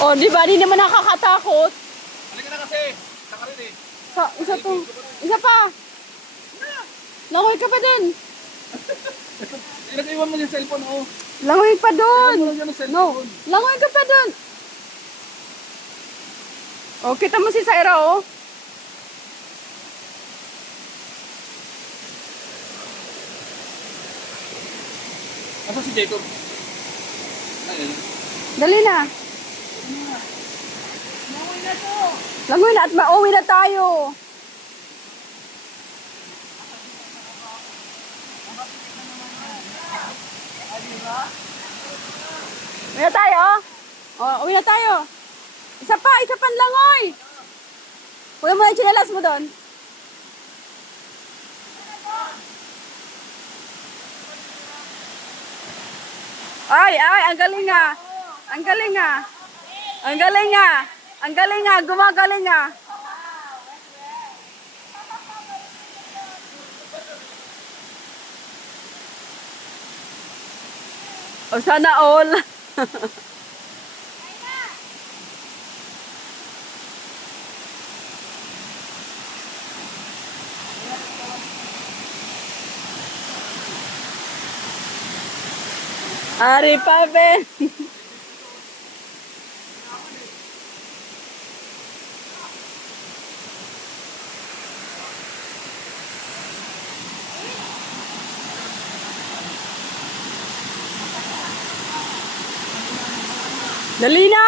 Oh, di ba? Di naman nakakatakot. Halika na kasi. Saka rin eh. Isa to. Isa pa. Langoy ka pa din. Inag-iwan mo yung cellphone, oh. Langoy pa doon. Iwan mo lang yan ang No, cellphone. langoy ka pa doon. Oh, kita mo si Syra, oh. Asa si Jacob? Ayun. Dali na. Langoy na at mauwi na tayo. Uwi na tayo? Oh, uwi na tayo. Isa pang langoy. Kuya mo na yung tsinelas mo doon. Ay, ang galing ah. Ang galing ah. Ang galing ah. Ang galing ah. Gumagaling ah. O sana all. Ari pa, Ben. Dali na!